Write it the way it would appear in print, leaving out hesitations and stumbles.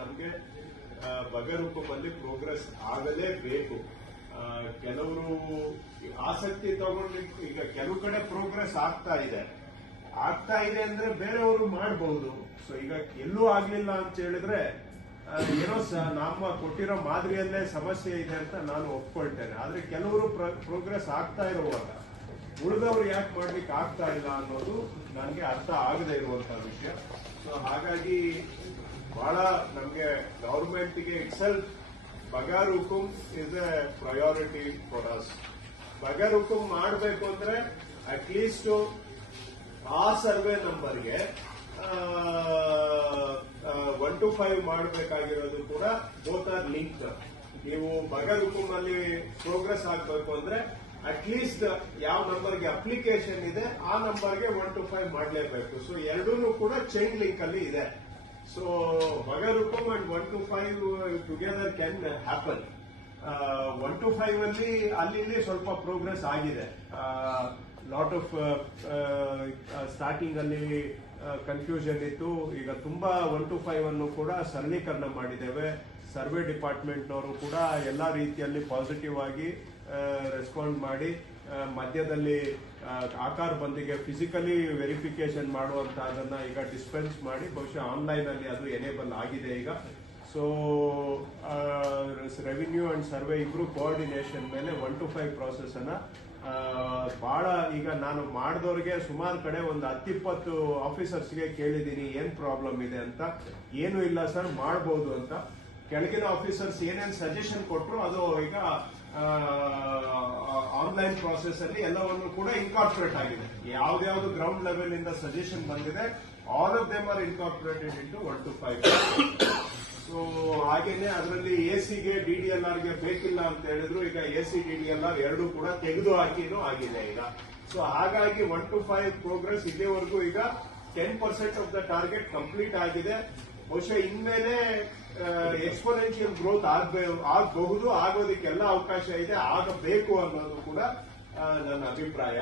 ನಮ್ಗೆ ಬಗರ್ಹುಕುಮಲ್ಲಿ ಪ್ರೋಗ್ರೆಸ್ ಆಗಲೇಬೇಕು. ಕೆಲವರು ಆಸಕ್ತಿ ತಗೊಂಡು ಈಗ ಕೆಲವು ಕಡೆ ಪ್ರೋಗ್ರೆಸ್ ಆಗ್ತಾ ಇದೆ ಅಂದ್ರೆ ಬೇರೆಯವರು ಮಾಡಬಹುದು. ಸೊ ಈಗ ಎಲ್ಲೂ ಆಗ್ಲಿಲ್ಲ ಅಂತ ಹೇಳಿದ್ರೆ ಏನೋ ನಮ್ಮ ಕೊಟ್ಟಿರೋ ಮಾದರಿಯಲ್ಲೇ ಸಮಸ್ಯೆ ಇದೆ ಅಂತ ನಾನು ಒಪ್ಕೊಳ್ತೇನೆ. ಆದ್ರೆ ಕೆಲವರು ಪ್ರೋಗ್ರೆಸ್ ಆಗ್ತಾ ಇರುವಾಗ ಉಳಿದವ್ರು ಯಾಕೆ ಮಾಡ್ಲಿಕ್ಕೆ ಆಗ್ತಾ ಇಲ್ಲ ಅನ್ನೋದು ನನಗೆ ಅರ್ಥ ಆಗದೆ ಇರುವಂತಹ ವಿಷಯ. ಸೊ ಹಾಗಾಗಿ ಬಹಳ ನಮ್ಗೆ ಗವರ್ಮೆಂಟ್ಗೆ itself Bagair Hukum is a priority for us. Bagair Hukum ಮಾಡಬೇಕು ಅಂದ್ರೆ ಅಟ್ಲೀಸ್ಟ್ ಆ ಸರ್ವೆ ನಂಬರ್ಗೆ 1 to 5 ಮಾಡಬೇಕಾಗಿರೋದು ಕೂಡ ಬೋತ್ ಆರ್ ಲಿಂಕ್. ನೀವು ಬಗರ್ ಹುಕುಂ ಅಲ್ಲಿ ಪ್ರೋಗ್ರೆಸ್ ಆಗಬೇಕು ಅಂದ್ರೆ ಅಟ್ಲೀಸ್ಟ್ ಯಾವ ನಂಬರ್ಗೆ ಅಪ್ಲಿಕೇಶನ್ ಇದೆ ಆ ನಂಬರ್ಗೆ 1 to 5 ಮಾಡಲೇಬೇಕು. ಸೊ ಎರಡೂ ಕೂಡ ಚೈನ್ ಲಿಂಕ್ ಅಲ್ಲಿ ಇದೆ. So Bagair Hukum and 1 to 5 together can happen. 1 to 5 ಅಲ್ಲಿ ಅಲ್ಲಿ ಸ್ವಲ್ಪ ಪ್ರೋಗ್ರೆಸ್ ಆಗಿದೆ. ಲಾಟ್ ಆಫ್ ಸ್ಟಾರ್ಟಿಂಗ್ ಅಲ್ಲಿ ಕನ್ಫ್ಯೂಷನ್ ಇತ್ತು. ಈಗ ತುಂಬಾ 1 to 5 ಅನ್ನು ಕೂಡ ಸರಳೀಕರಣ ಮಾಡಿದ್ದೇವೆ. ಸರ್ವೆ ಡಿಪಾರ್ಟ್ಮೆಂಟ್ನವರು ಕೂಡ ಎಲ್ಲಾ ರೀತಿಯಲ್ಲಿ ಪಾಸಿಟಿವ್ ಆಗಿ ರೆಸ್ಪಾಂಡ್ ಮಾಡಿ ಮಧ್ಯದಲ್ಲಿ ಆಕಾರ ಬಂದಿಗೆ ಫಿಸಿಕಲಿ ವೆರಿಫಿಕೇಶನ್ ಮಾಡುವಂತಹದನ್ನ ಈಗ ಡಿಸ್ಪೆನ್ಸ್ ಮಾಡಿ ಬಹುಶಃ ಆನ್ಲೈನ್ ಅಲ್ಲಿ ಅದು ಎನೇಬಲ್ ಆಗಿದೆ ಈಗ. ಸೊ ರೆವಿನ್ಯೂ ಅಂಡ್ ಸರ್ವೆ ಇಬ್ರು ಕೋಆರ್ಡಿನೇಷನ್ ಮೇಲೆ 1 to 5 ಪ್ರಾಸೆಸ್ ಅನ್ನ ಬಹಳ ಈಗ ನಾನು ಮಾಡಿದವ್ರಿಗೆ ಸುಮಾರು ಕಡೆ ಒಂದು 10-20 ಆಫೀಸರ್ಸ್ಗೆ ಕೇಳಿದ್ದೀನಿ ಏನ್ ಪ್ರಾಬ್ಲಮ್ ಇದೆ ಅಂತ. ಏನು ಇಲ್ಲ ಸರ್ ಮಾಡಬಹುದು ಅಂತ. ಕೆಳಗಿನ ಆಫೀಸರ್ಸ್ ಏನೇನು ಸಜೆಷನ್ ಕೊಟ್ಟರು ಅದು ಈಗ ಆನ್ಲೈನ್ ಪ್ರಾಸೆಸ್ ಅಲ್ಲಿ ಎಲ್ಲವನ್ನು ಕೂಡ ಇನ್ಕಾರ್ಪೊರೇಟ್ ಆಗಿದೆ. ಯಾವ್ದಾವ್ದು ಗ್ರೌಂಡ್ ಲೆವೆಲ್ ಇಂದ ಸಜೆಷನ್ ಬಂದಿದೆ all of them are incorporated into 1 to 5. So ಹಾಗೇನೆ ಅದರಲ್ಲಿ ಎಸಿಗೆ DDLR ಗೆ ಬೇಕಿಲ್ಲ ಅಂತ ಹೇಳಿದ್ರು. ಈಗ AC DDLR ಎರಡೂ ಕೂಡ ತೆಗೆದು ಹಾಕಿನೂ ಆಗಿದೆ ಈಗ. ಸೊ ಹಾಗಾಗಿ 1 to 5 ಪ್ರೋಗ್ರೆಸ್ ಇಲ್ಲಿವರೆಗೂ ಈಗ 10% ಆಫ್ ದ ಟಾರ್ಗೆಟ್ ಕಂಪ್ಲೀಟ್ ಆಗಿದೆ. ಬಹುಶಃ ಇನ್ಮೇಲೆ ಎಕ್ಸ್ಪೋನೆನ್ಷಿಯಲ್ ಗ್ರೋತ್ ಆಗಬಹುದು, ಆಗೋದಕ್ಕೆಲ್ಲ ಅವಕಾಶ ಇದೆ, ಆಗಬೇಕು ಅನ್ನೋದು ಕೂಡ ನನ್ನ ಅಭಿಪ್ರಾಯ.